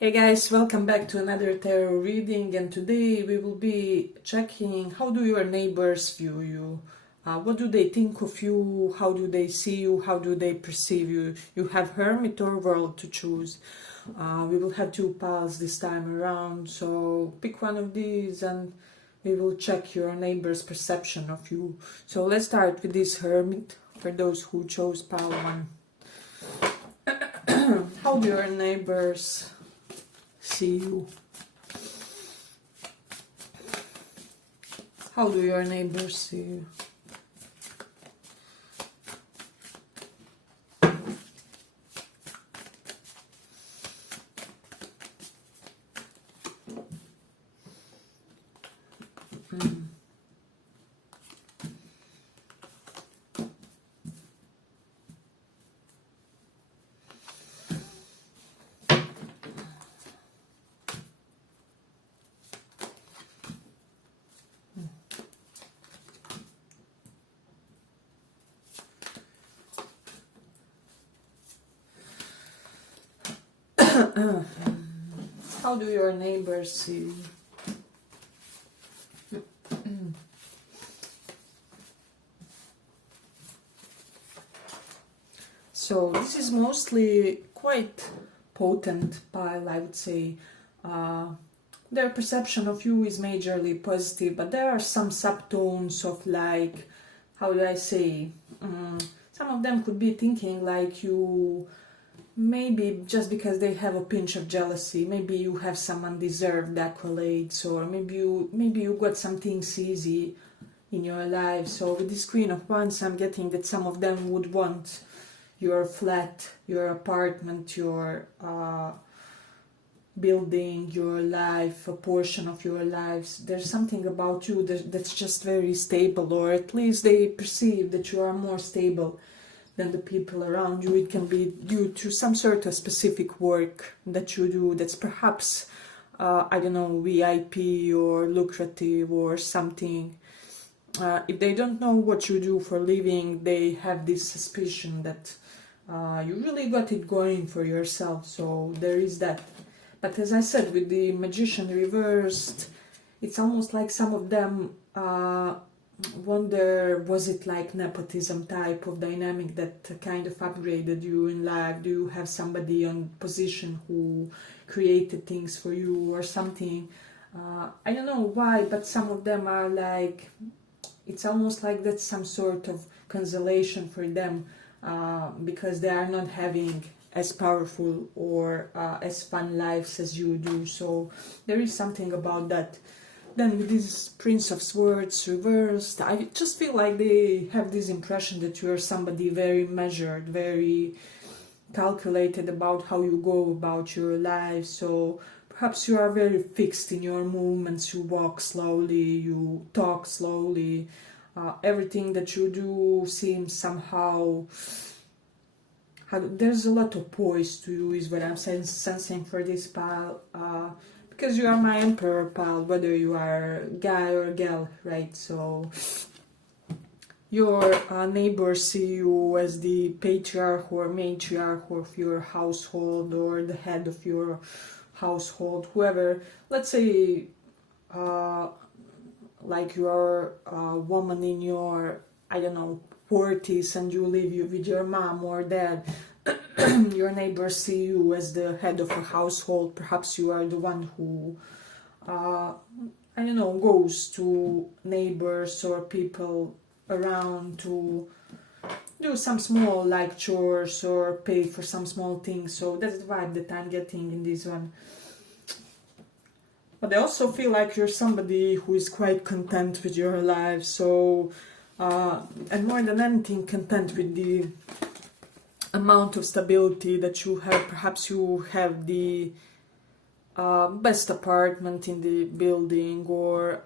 Hey guys, welcome back to another tarot reading, and today we will be checking how do your neighbors view you. What do they think of you? How do they see you? How do they perceive you? You have Hermit or World to choose. We will have two piles this time around, so pick one of these and we will check your neighbor's perception of you. So let's start with this Hermit for those who chose pile 1. How do your neighbors see you? How do your neighbors see you? How do your neighbors see you? So this is mostly quite potent pile, I would say. Their perception of you is majorly positive, but there are some subtones of, like, how do I say, some of them could be thinking like you, maybe just because they have a pinch of jealousy, maybe you have some undeserved accolades, or maybe you got some things easy in your life. So with this Queen of Wands, I'm getting that some of them would want your flat, your apartment, your building, your life, a portion of your lives. There's something about you that's just very stable, or at least they perceive that you are more stable than the people around you. It can be due to some sort of specific work that you do that's perhaps, I don't know, VIP or lucrative or something. If they don't know what you do for a living, they have this suspicion that you really got it going for yourself. So there is that. But as I said, with the Magician reversed, it's almost like some of them wonder, was it like nepotism type of dynamic that kind of upgraded you in life? Do you have somebody on position who created things for you or something? I don't know why, but some of them are like, it's almost like that's some sort of consolation for them, because they are not having as powerful or as fun lives as you do. So there is something about that. Then with this Prince of Swords reversed, I just feel like they have this impression that you are somebody very measured, very calculated about how you go about your life. So perhaps you are very fixed in your movements, you walk slowly, you talk slowly, everything that you do seems somehow, there's a lot of poise to you is what I'm sensing for this pile. Because you are my Emperor pal, whether you are guy or gal, right? So your neighbors see you as the patriarch or matriarch of your household, or the head of your household, whoever. Let's say like you are a woman in your, I don't know, 40s, and you live with your mom or dad. Your neighbors see you as the head of a household. Perhaps you are the one who, I don't know, goes to neighbors or people around to do some small, like, chores or pay for some small things. So that's the vibe that I'm getting in this one. But I also feel like you're somebody who is quite content with your life. So, and more than anything, content with the amount of stability that you have. Perhaps you have the best apartment in the building, or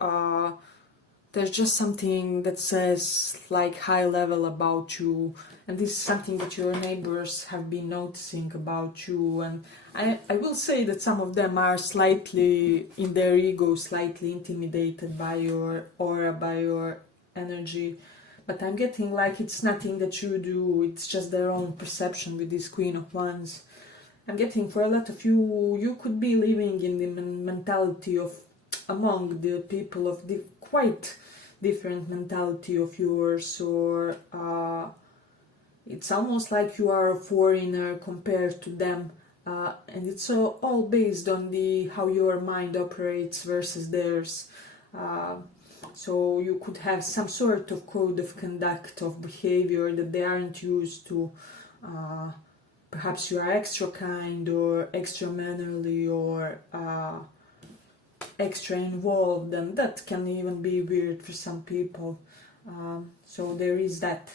there's just something that says like high level about you, and this is something that your neighbors have been noticing about you. And I will say that some of them are slightly, in their ego, slightly intimidated by your aura, by your energy. But I'm getting like it's nothing that you do, it's just their own perception with this Queen of Wands. I'm getting for a lot of you, you could be living in the mentality of, among the people of the quite different mentality of yours, or it's almost like you are a foreigner compared to them, and it's all based on the how your mind operates versus theirs. So you could have some sort of code of conduct, of behavior that they aren't used to. Perhaps you are extra kind or extra mannerly or extra involved, and that can even be weird for some people. So there is that.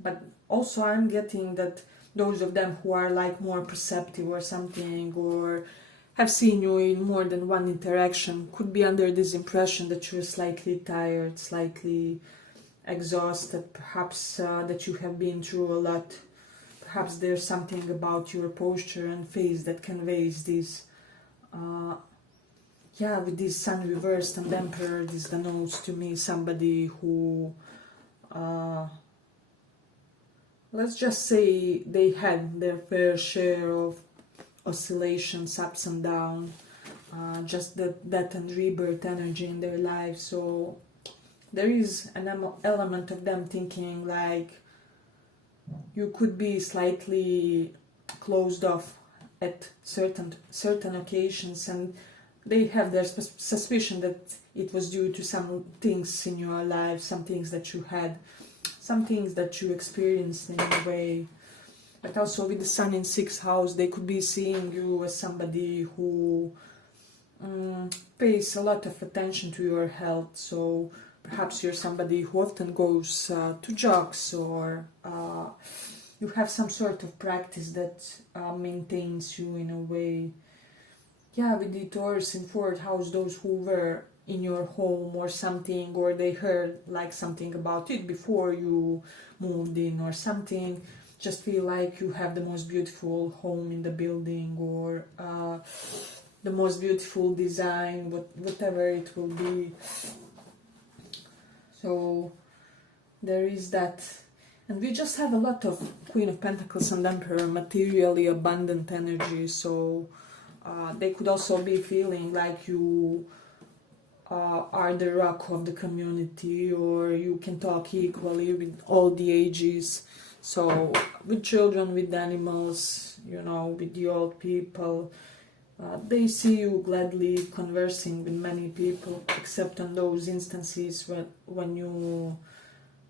But also I'm getting that those of them who are like more perceptive or something, or have seen you in more than one interaction, could be under this impression that you're slightly tired, slightly exhausted, perhaps that you have been through a lot. Perhaps there's something about your posture and face that conveys this. Yeah, with this sun reversed and emperor, this denotes to me somebody who, let's just say they had their fair share of oscillations, ups and downs, just that death and rebirth energy in their life. So there is an element of them thinking like you could be slightly closed off at certain occasions, and they have their suspicion that it was due to some things in your life, some things that you had, some things that you experienced in a way. But also with the sun in 6th house, they could be seeing you as somebody who pays a lot of attention to your health. So perhaps you're somebody who often goes to jogs, or you have some sort of practice that maintains you in a way. Yeah, with the Taurus in 4th house, those who were in your home or something, or they heard like something about it before you moved in or something, just feel like you have the most beautiful home in the building, or the most beautiful design, whatever it will be. So there is that. And we just have a lot of Queen of Pentacles and Emperor, materially abundant energy. So they could also be feeling like you are the rock of the community, or you can talk equally with all the ages. So with children, with animals, you know, with the old people, they see you gladly conversing with many people, except on those instances when you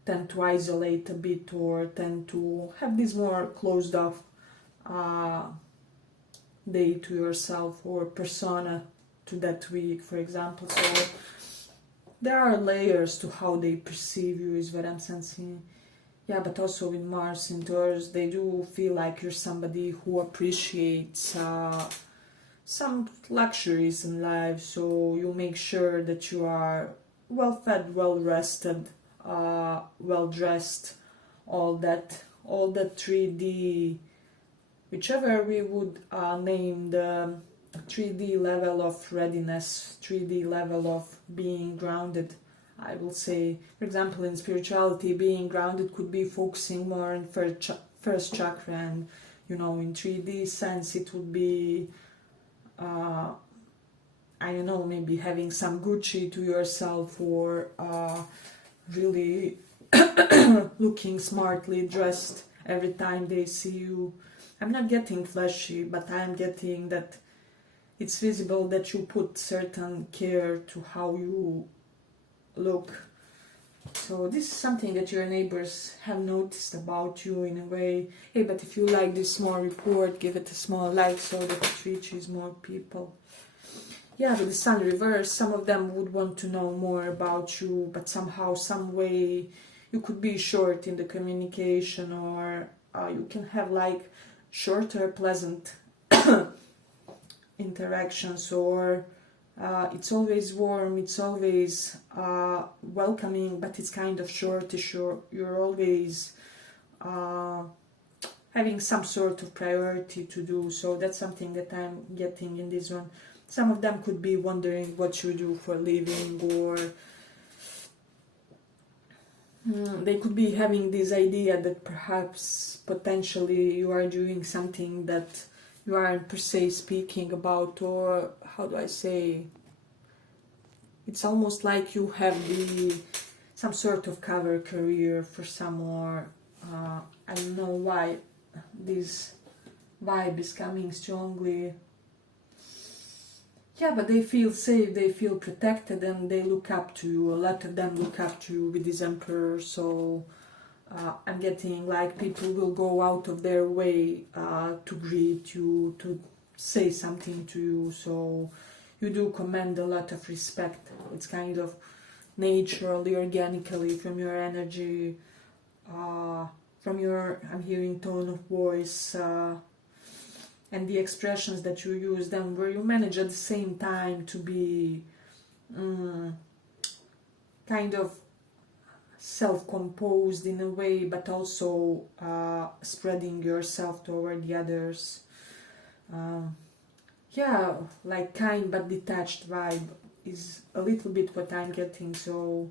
tend to isolate a bit, or tend to have this more closed off day to yourself, or persona to that week, for example. So there are layers to how they perceive you, is what I'm sensing. Yeah, but also with Mars in Taurus, they do feel like you're somebody who appreciates some luxuries in life. So you make sure that you are well fed, well rested, well dressed, all that 3D, whichever we would name the 3D level of readiness, 3D level of being grounded. I will say, for example, in spirituality, being grounded could be focusing more on first chakra, and you know, in 3D sense, it would be, I don't know, maybe having some Gucci to yourself, or really looking smartly dressed every time they see you. I'm not getting flashy, but I'm getting that it's visible that you put certain care to how you look. So this is something that your neighbors have noticed about you in a way. Hey, but if you like this small report, give it a small like so that it reaches more people. Yeah, with the sun reverse, some of them would want to know more about you, but somehow, some way, you could be short in the communication, or you can have like shorter, pleasant interactions, or it's always warm, it's always welcoming, but it's kind of shortish. You're always having some sort of priority to do. So that's something that I'm getting in this one. Some of them could be wondering what you do for a living, or They could be having this idea that perhaps potentially you are doing something that you aren't per se speaking about, or how do I say, it's almost like you have some sort of cover career for some, or I don't know why this vibe is coming strongly. Yeah, but they feel safe, they feel protected, and they look up to you. A lot of them look up to you with this Emperor, so I'm getting like people will go out of their way to greet you, to say something to you, so you do command a lot of respect. It's kind of naturally, organically, from your energy, from your, I'm hearing tone of voice, and the expressions that you use, then where you manage at the same time to be kind of self-composed in a way, but also spreading yourself toward the others. Yeah, like kind but detached vibe is a little bit what I'm getting. So,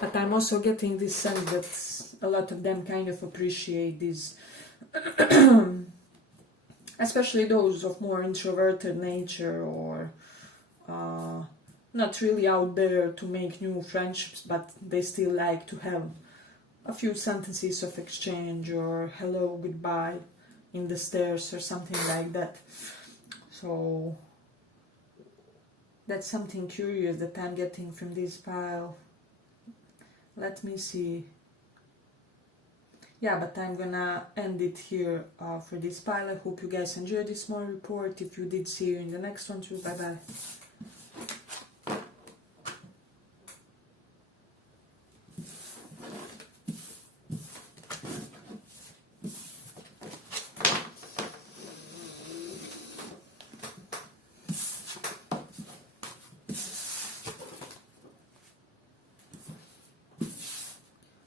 but I'm also getting this sense that a lot of them kind of appreciate this especially those of more introverted nature, or not really out there to make new friendships, but they still like to have a few sentences of exchange, or hello, goodbye in the stairs, or something like that. So that's something curious that I'm getting from this pile. Let me see. Yeah, but I'm gonna end it here for this pile. I hope you guys enjoyed this small report. If you did, see you in the next one too. Bye bye.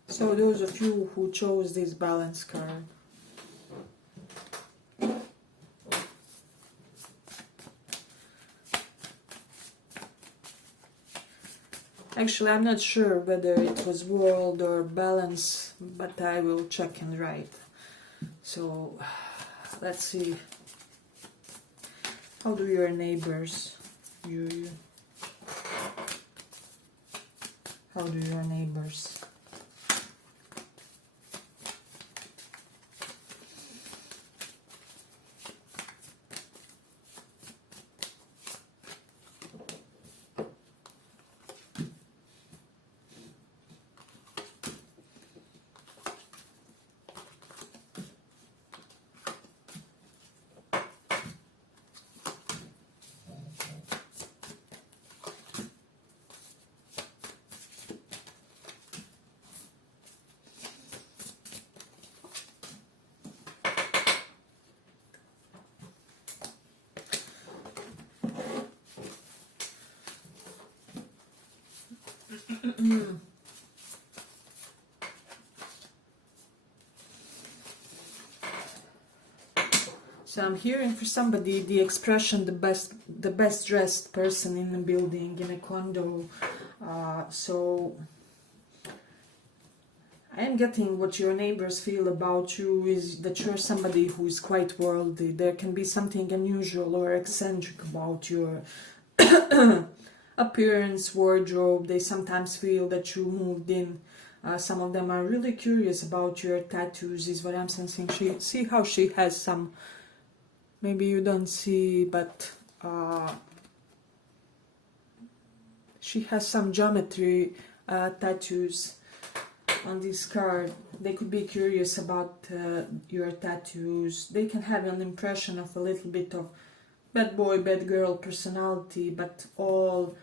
So those of you who chose this balance card, actually I'm not sure whether it was world or balance, but I will check and write. So let's see. How do your neighbors view you? How do your neighbors? So I'm hearing for somebody the expression the best dressed person in a building, in a condo. So I am getting what your neighbors feel about you is that you're somebody who is quite worldly. There can be something unusual or eccentric about your appearance, wardrobe. They sometimes feel that you moved in. Some of them are really curious about your tattoos, is what I'm sensing. See how she has some, maybe you don't see, but she has some geometry tattoos on this card. They could be curious about your tattoos. They can have an impression of a little bit of bad boy, bad girl personality, but all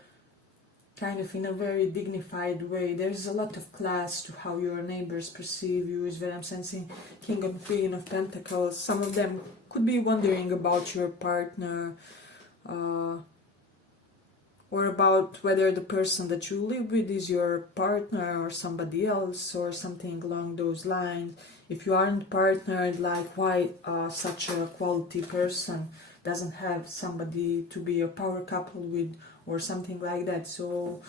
kind of in a very dignified way. There's a lot of class to how your neighbors perceive you, is what I'm sensing. King and Queen of Pentacles. Some of them could be wondering about your partner, or about whether the person that you live with is your partner or somebody else, or something along those lines. If you aren't partnered, like why such a quality person doesn't have somebody to be a power couple with, or something like that. So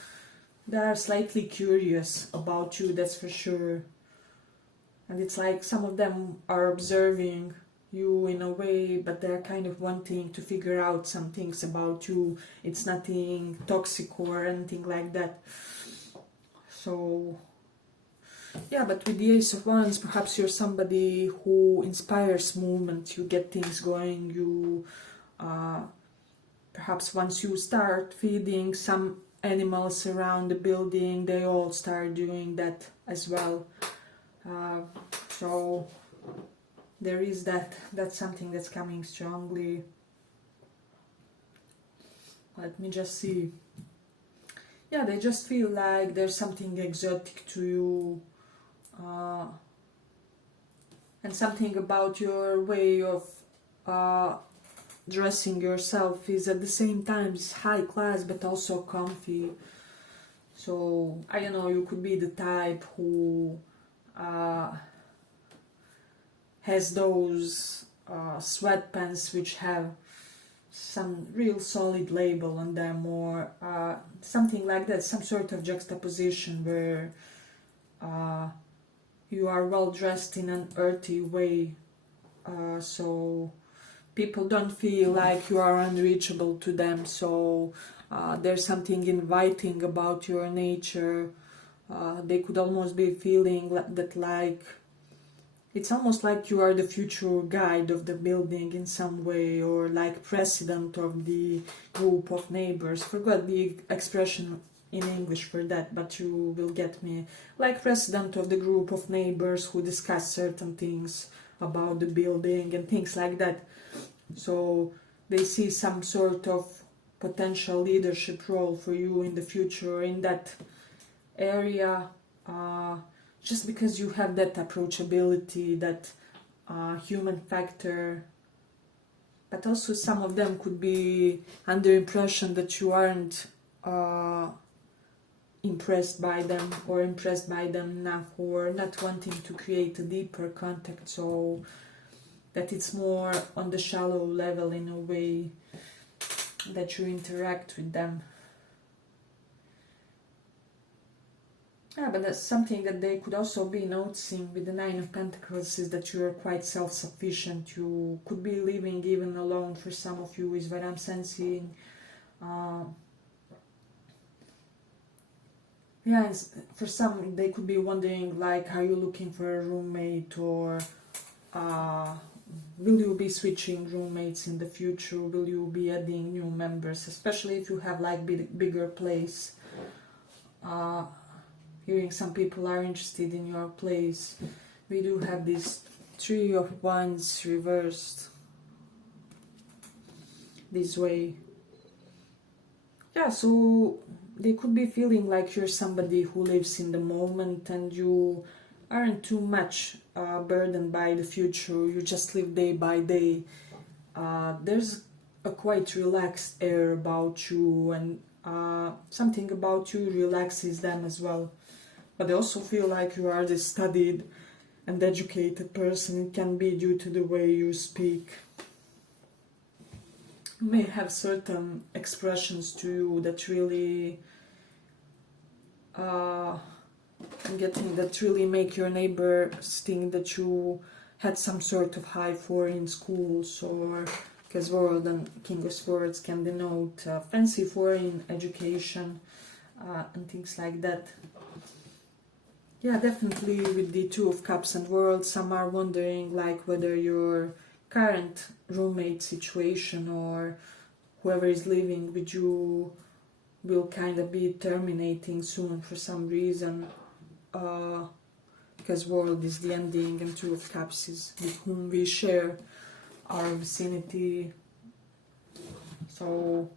they are slightly curious about you, that's for sure. And it's like some of them are observing you in a way, but they're kind of wanting to figure out some things about you. It's nothing toxic or anything like that. So yeah, but with the Ace of Wands, perhaps you're somebody who inspires movement, you get things going, you perhaps once you start feeding some animals around the building, they all start doing that as well. So there is that's something that's coming strongly. Let me just see. Yeah, they just feel like there's something exotic to you, and something about your way of dressing yourself is at the same time high class but also comfy. So I don't know, you could be the type who has those sweatpants which have some real solid label on them, or something like that, some sort of juxtaposition where you are well dressed in an earthy way, so people don't feel like you are unreachable to them. So there's something inviting about your nature. They could almost be feeling that like it's almost like you are the future guide of the building in some way, or like president of the group of neighbors. Forgot the expression in English for that, but you will get me. Like president of the group of neighbors who discuss certain things about the building and things like that. So they see some sort of potential leadership role for you in the future in that area, just because you have that approachability, that human factor. But also some of them could be under impression that you aren't impressed by them, or impressed by them enough, or not wanting to create a deeper contact, so that it's more on the shallow level in a way that you interact with them. Yeah, but that's something that they could also be noticing with the Nine of Pentacles, is that you are quite self-sufficient. You could be living even alone for some of you, is what I'm sensing. Yeah, for some they could be wondering like, are you looking for a roommate, or will you be switching roommates in the future? Will you be adding new members, especially if you have like bigger place? Hearing some people are interested in your place. We do have this Three of Wands reversed this way. Yeah, so they could be feeling like you're somebody who lives in the moment and you aren't too much burdened by the future. You just live day by day. There's a quite relaxed air about you, and something about you relaxes them as well. But they also feel like you are this studied and educated person. It can be due to the way you speak. You may have certain expressions to you that really I'm getting that really make your neighbors think that you had some sort of high four in schools, or because World and King of Swords can denote fancy foreign education and things like that. Yeah, definitely with the Two of Cups and World, some are wondering like whether your current roommate situation or whoever is living with you will kind of be terminating soon for some reason, because World is the ending and Two of Cups is with whom we share our vicinity. So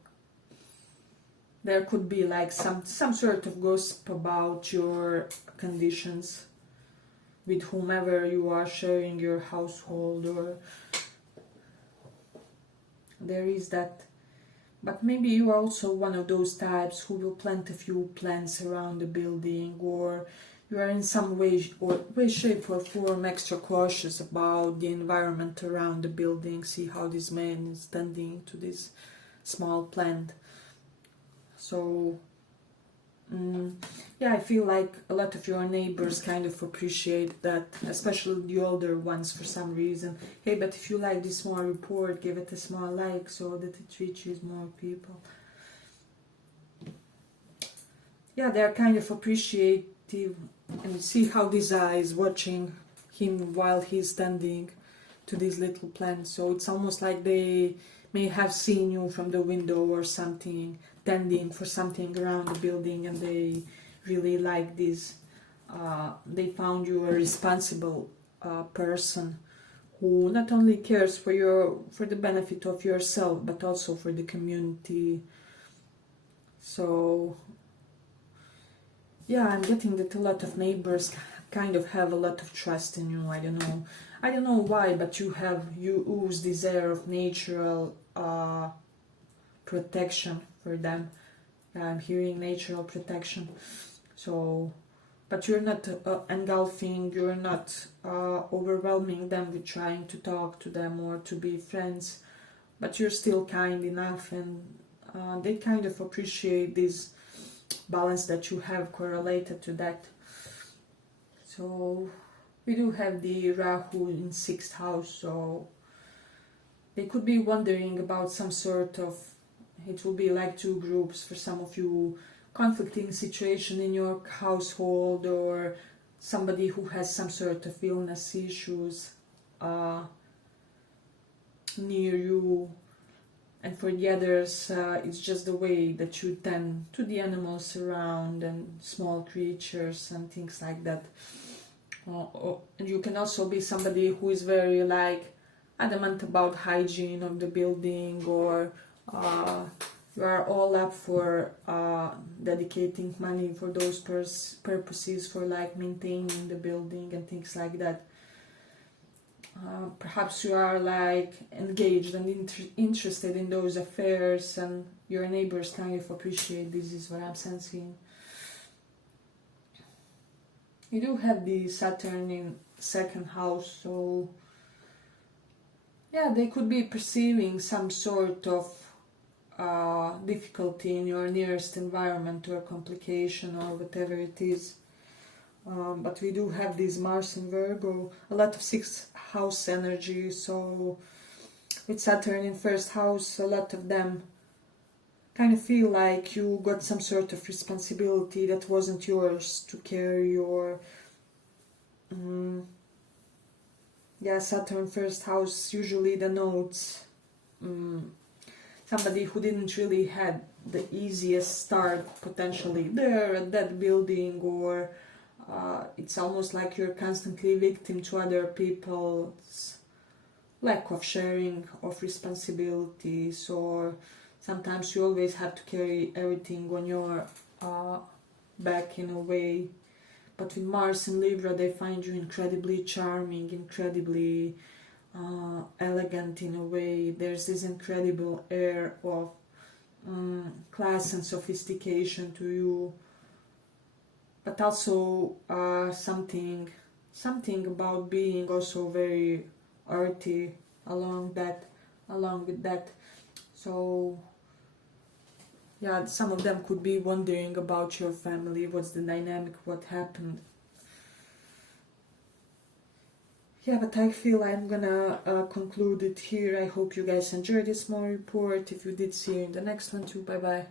there could be like some sort of gossip about your conditions with whomever you are sharing your household, or there is that. But maybe you are also one of those types who will plant a few plants around the building, or you are in some way, shape or form extra cautious about the environment around the building. See how this man is tending to this small plant. So yeah, I feel like a lot of your neighbors kind of appreciate that, especially the older ones for some reason. Hey, but if you like this small report, give it a small like so that it reaches more people. Yeah, they're kind of appreciative, and see how this eye is watching him while he's tending to these little plants. So it's almost like they may have seen you from the window or something, tending for something around the building, and they really like this. They found you a responsible person who not only cares for the benefit of yourself, but also for the community. So yeah, I'm getting that a lot of neighbors kind of have a lot of trust in you. I don't know why, but you ooze this air of natural protection for them. I'm hearing natural protection. So, but you're not engulfing, you're not overwhelming them with trying to talk to them or to be friends, but you're still kind enough, and they kind of appreciate this balance that you have correlated to that. So we do have the Rahu in 6th house, so they could be wondering about some sort of, it will be like two groups for some of you, conflicting situation in your household, or somebody who has some sort of illness issues near you. And for the others, it's just the way that you tend to the animals around and small creatures and things like that. And you can also be somebody who is very adamant about hygiene of the building, or you are all up for dedicating money for those purposes, for maintaining the building and things like that. Perhaps you are engaged and interested in those affairs, and your neighbors kind of appreciate this, is what I'm sensing. You do have the Saturn in 2nd house, so yeah, they could be perceiving some sort of difficulty in your nearest environment, or complication, or whatever it is. But we do have this Mars in Virgo, a lot of 6th house energy, so with Saturn in 1st house, a lot of them kind of feel like you got some sort of responsibility that wasn't yours to carry, or yeah, Saturn 1st house usually denotes somebody who didn't really had the easiest start potentially there at that building, or it's almost like you're constantly victim to other people's lack of sharing of responsibilities, or sometimes you always have to carry everything on your back in a way. But with Mars in Libra, they find you incredibly charming, incredibly elegant in a way. There's this incredible air of class and sophistication to you, but also something about being also very earthy along with that. So yeah, some of them could be wondering about your family, what's the dynamic, what happened. Yeah, but I feel I'm gonna conclude it here. I hope you guys enjoyed this small report. If you did, see you in the next one too. Bye bye.